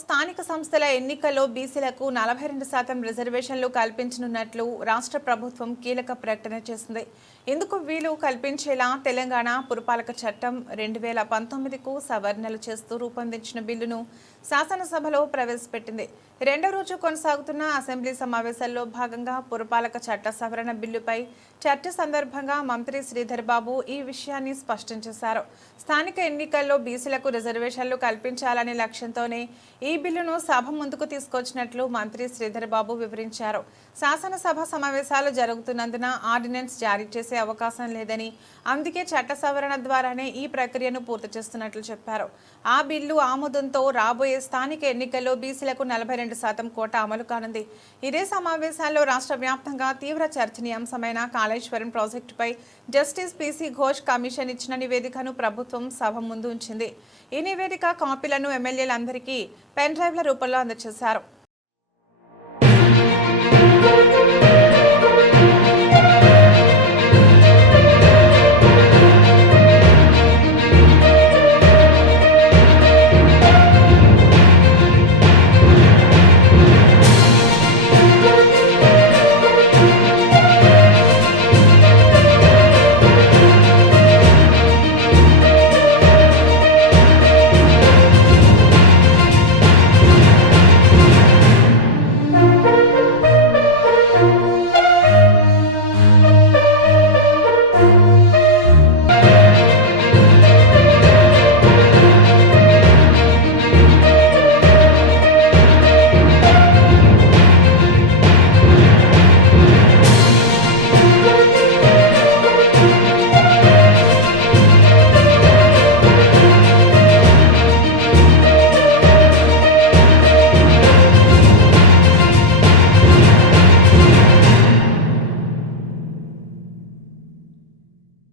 స్థానిక సంస్థల ఎన్నికల్లో బీసీలకు 42% రిజర్వేషన్లు కల్పించనున్నట్లు రాష్ట్ర ప్రభుత్వం కీలక ప్రకటన చేసింది. ఇందుకు వీలు కల్పించేలా తెలంగాణ పురపాలక చట్టం 2019కు సవరణలు చేస్తూ రూపొందించిన బిల్లును శాసనసభలో ప్రవేశపెట్టింది. రెండో రోజు కొనసాగుతున్న అసెంబ్లీ సమావేశాల్లో భాగంగా పురపాలక చట్ట సవరణ బిల్లుపై చర్చ సందర్భంగా మంత్రి శ్రీధర్ బాబు ఈ విషయాన్ని స్పష్టం చేశారు. స్థానిక ఎన్నికల్లో బీసీలకు రిజర్వేషన్లు కల్పించాలనే లక్ష్యంతోనే ఈ బిల్లును సభ ముందుకు తీసుకొచ్చినట్లు మంత్రి శ్రీధర్ బాబు వివరించారు. శాసనసభ సమావేశాలు జరుగుతున్నందున ఆర్డినెన్స్ జారీ చేసే అవకాశం లేదని, అందుకే చట్ట సవరణ ద్వారానే ఈ ప్రక్రియను పూర్తి చేస్తున్నట్లు చెప్పారు. ఆ బిల్లు ఆమోదంతో రాబోయే స్థానిక ఎన్నికల్లో బీసీలకు 42% కోటా అమలు కానుంది. ఇదే సమావేశాల్లో రాష్ట్ర వ్యాప్తంగా తీవ్ర చర్చనీయాంశమైన కాళేశ్వరం ప్రాజెక్టుపై జస్టిస్ పీసీ ఘోష్ కమిషన్ ఇచ్చిన నివేదికను ప్రభుత్వం సభ ముందు ఉంచింది. ఈ నివేదిక కాపీలను ఎమ్మెల్యేలందరికీ పెన్ డ్రైవ్ల రూపంలో అందజేశారు.